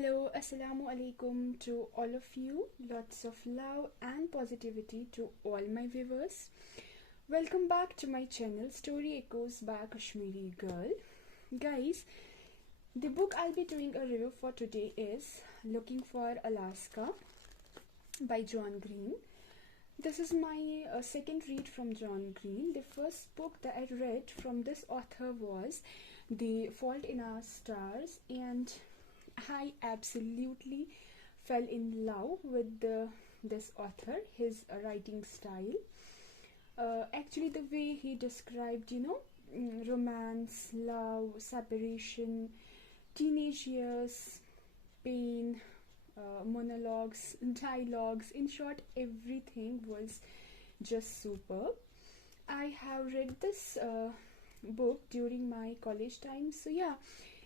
Hello, Assalamu alaikum to all of you. Lots of love and positivity to all my viewers. Welcome back to my channel, Story Echoes by Kashmiri Girl. Guys, the book I'll be doing a review for today is Looking for Alaska by John Green. This is my second read from John Green. The first book that I read from this author was The Fault in Our Stars, and I absolutely fell in love with this author, his writing style. Actually, the way he described, romance, love, separation, teenage years, pain, monologues, dialogues, in short, everything was just superb. I have read this book during my college time, so yeah,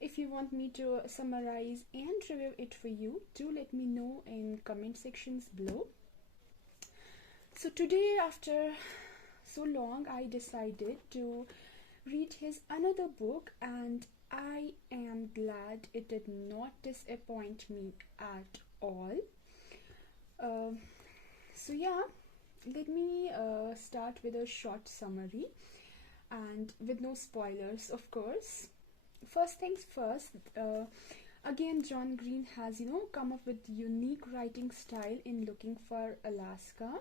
if you want me to summarize and review it for you, do let me know in comment sections below. So today, after so long, I decided to read his another book, and I am glad it did not disappoint me at all. So yeah, let me start with a short summary and with no spoilers, of course. First things first, again John Green has come up with unique writing style in Looking for Alaska.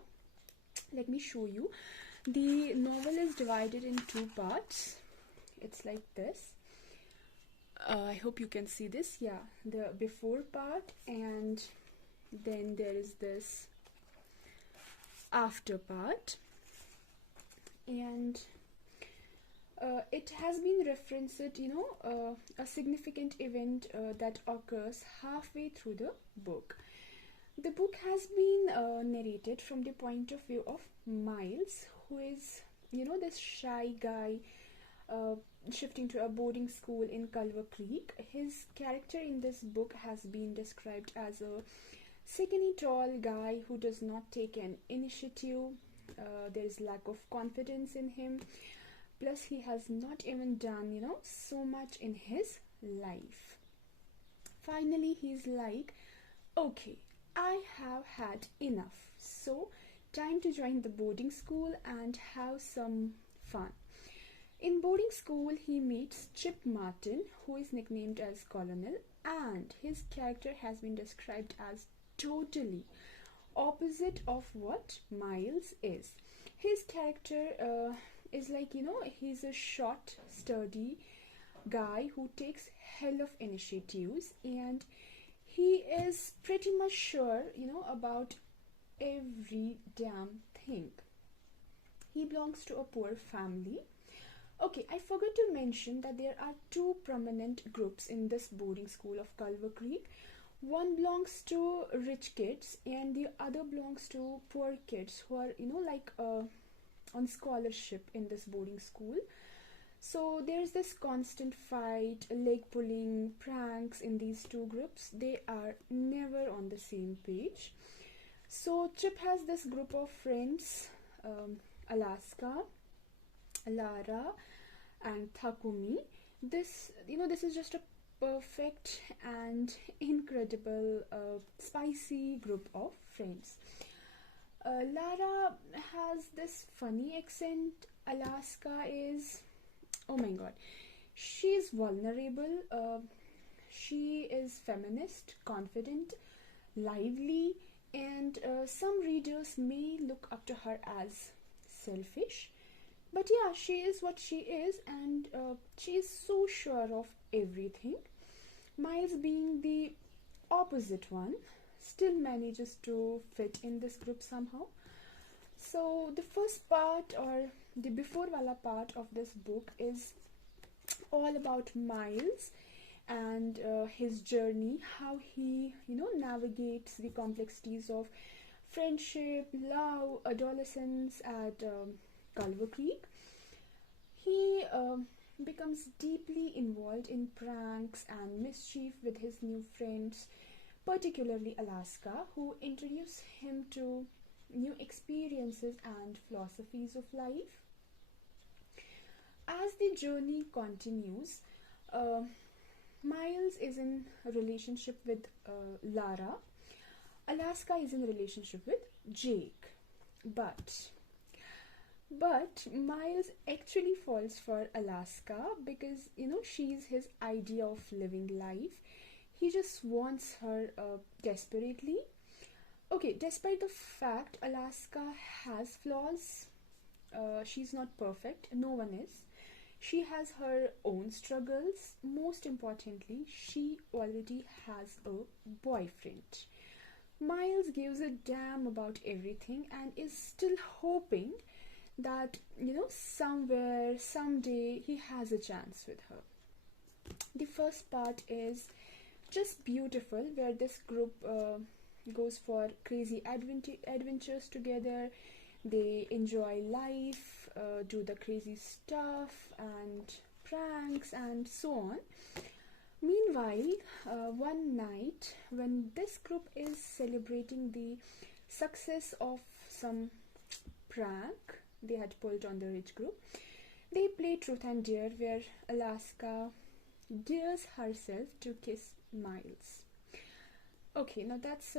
Let me show you. The novel is divided in two parts. It's like this. I hope you can see this. Yeah, the before part, and then there is this after part, and it has been referenced, a significant event that occurs halfway through the book. The book has been narrated from the point of view of Miles, who is, this shy guy shifting to a boarding school in Culver Creek. His character in this book has been described as a skinny, tall guy who does not take an initiative. There is lack of confidence in him. Plus, he has not even done, so much in his life. Finally, he's like, okay, I have had enough. So, time to join the boarding school and have some fun. In boarding school, he meets Chip Martin, who is nicknamed as Colonel, and his character has been described as totally opposite of what Miles is. His character is like, he's a short, sturdy guy who takes hell of initiatives, and he is pretty much sure, about every damn thing. He belongs to a poor family. Okay, I forgot to mention that there are two prominent groups in this boarding school of Culver Creek. One belongs to rich kids, and the other belongs to poor kids who are, on scholarship in this boarding school. So there's this constant fight, leg pulling, pranks in these two groups. They are never on the same page. So Chip has this group of friends, Alaska, Lara, and Takumi. This is just a perfect and incredible spicy group of friends. Lara has this funny accent. Alaska is, oh my god, she's vulnerable. She is feminist, confident, lively, and some readers may look up to her as selfish. But yeah, she is what she is, and she is so sure of everything. Miles, being the opposite one, still manages to fit in this group somehow. So the first part, or the before wala part of this book, is all about Miles and his journey, how he navigates the complexities of friendship, love, adolescence at Culver Creek. He becomes deeply involved in pranks and mischief with his new friends, particularly Alaska, who introduce him to new experiences and philosophies of life. As the journey continues, Miles is in a relationship with Lara. Alaska is in a relationship with Jake. But Miles actually falls for Alaska because she's his idea of living life. He just wants her desperately. Okay, despite the fact Alaska has flaws, she's not perfect. No one is. She has her own struggles. Most importantly, she already has a boyfriend. Miles gives a damn about everything and is still hoping that somewhere, someday he has a chance with her. The first part is just beautiful, where this group goes for crazy adventures together. They enjoy life, do the crazy stuff and pranks and so on. Meanwhile, one night when this group is celebrating the success of some prank they had pulled on the rich group, they play truth and dare, where Alaska dares herself to kiss Miles. Okay, now that's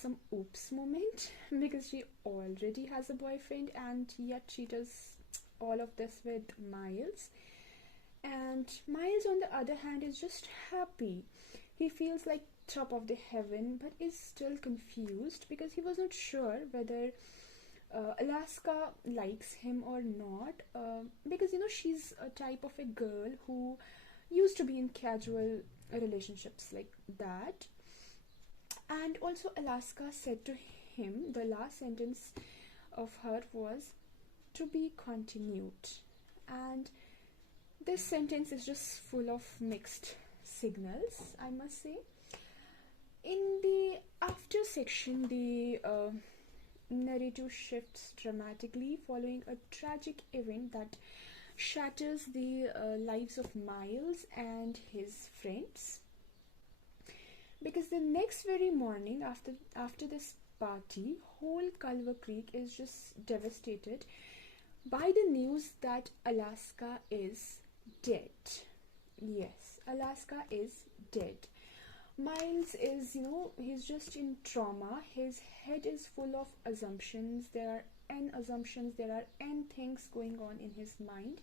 some oops moment because she already has a boyfriend and yet she does all of this with Miles. And Miles, on the other hand, is just happy. He feels like top of the heaven, but is still confused because he was not sure whether Alaska likes him or not, because she's a type of a girl who used to be in casual relationships like that. And also Alaska said to him, the last sentence of her was to be continued, and this sentence is just full of mixed signals, I must say. In the after section, the narrative shifts dramatically following a tragic event that shatters the lives of Miles and his friends. Because the next very morning, after this party, whole Culver Creek is just devastated by the news that Alaska is dead. Yes, Alaska is dead. Miles is, he's just in trauma. His head is full of assumptions. There are n assumptions, there are n things going on in his mind,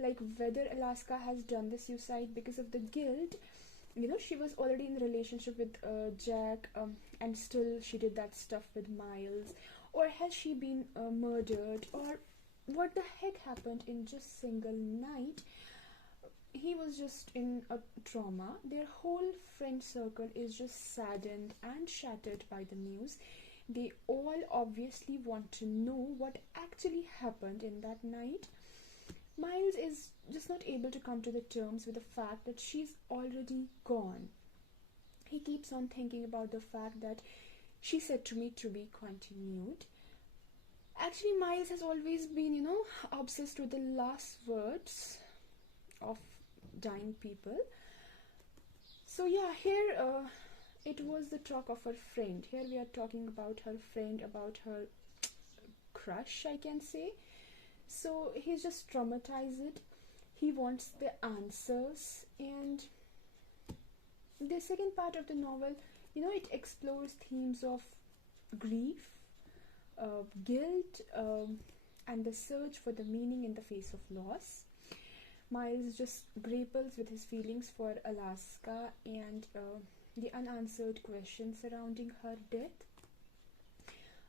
like whether Alaska has done the suicide because of the guilt. She was already in a relationship with Jack, and still she did that stuff with Miles. Or has she been murdered? Or what the heck happened in just single night? He was just in a trauma. Their whole friend circle is just saddened and shattered by the news. They all obviously want to know what actually happened in that night. Miles is just not able to come to the terms with the fact that she's already gone. He keeps on thinking about the fact that she said to me to be continued. Actually, Miles has always been, obsessed with the last words of dying people. So yeah, here it was the talk of her friend. Here we are talking about her friend, about her crush, I can say. So he's just traumatized. He wants the answers. And the second part of the novel, it explores themes of grief, guilt, and the search for the meaning in the face of loss. Miles just grapples with his feelings for Alaska and the unanswered questions surrounding her death,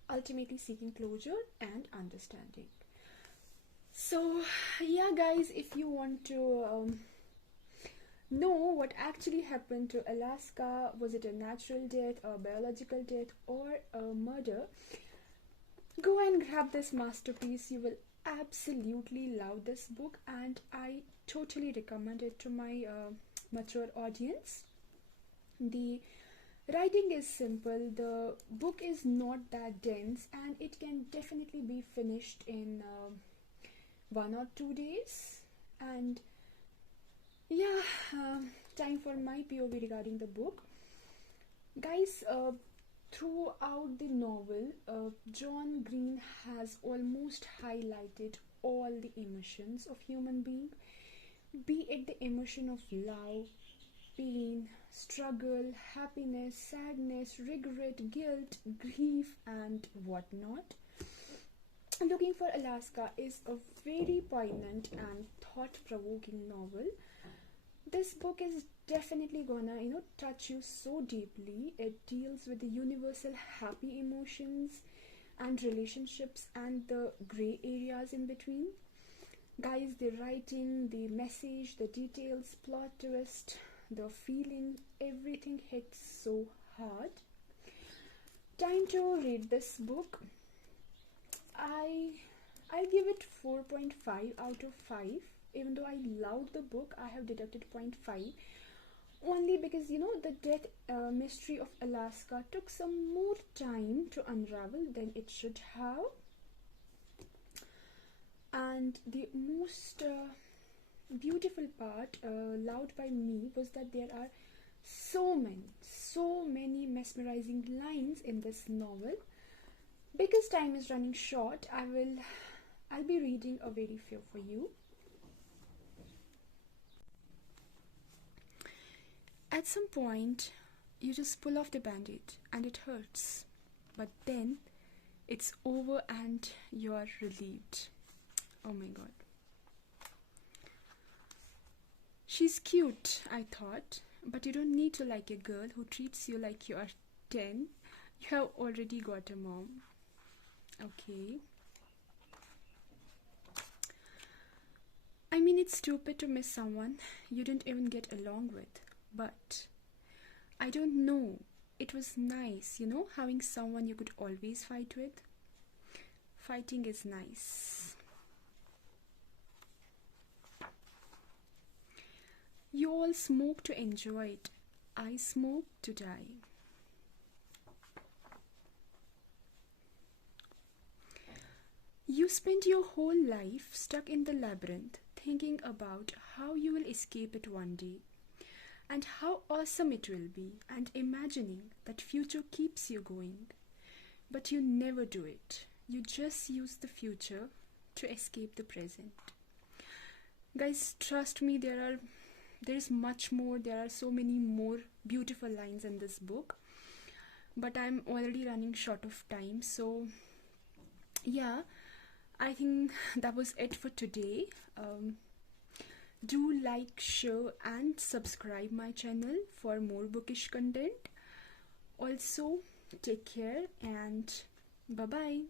ultimately seeking closure and understanding. So yeah guys, if you want to know what actually happened to Alaska, was it a natural death, a biological death, or a murder, go and grab this masterpiece. You will absolutely love this book, and I totally recommend it to my mature audience. The writing is simple, the book is not that dense, and it can definitely be finished in 1 or 2 days. And yeah, time for my POV regarding the book. Guys, throughout the novel, John Green has almost highlighted all the emotions of human being, be it the emotion of love, pain, struggle, happiness, sadness, regret, guilt, grief, and whatnot. Looking for Alaska is a very poignant and thought-provoking novel. This book is definitely gonna, touch you so deeply. It deals with the universal happy emotions and relationships and the gray areas in between. Guys, the writing, the message, the details, plot twist, the feeling, everything hits so hard. Time to read this book. I'll give it 4.5 out of 5. Even though I loved the book, I have deducted 0.5 only because the death mystery of Alaska took some more time to unravel than it should have. And the most beautiful part, loved by me, was that there are so many mesmerizing lines in this novel. Because time is running short, I'll be reading a very few for you. At some point, you just pull off the band-aid and it hurts. But then, it's over and you're relieved. Oh my god. She's cute, I thought. But you don't need to like a girl who treats you like you are 10. You have already got a mom. Okay. I mean, it's stupid to miss someone you didn't even get along with. But I don't know. It was nice, having someone you could always fight with. Fighting is nice. You all smoke to enjoy it. I smoke to die. You spend your whole life stuck in the labyrinth, thinking about how you will escape it one day, and how awesome it will be, and imagining that future keeps you going. But you never do it. You just use the future to escape the present. Guys, trust me, there is much more. There are so many more beautiful lines in this book. But I'm already running short of time, so yeah, I think that was it for today. Do like, share and subscribe my channel for more bookish content. Also, take care and bye bye.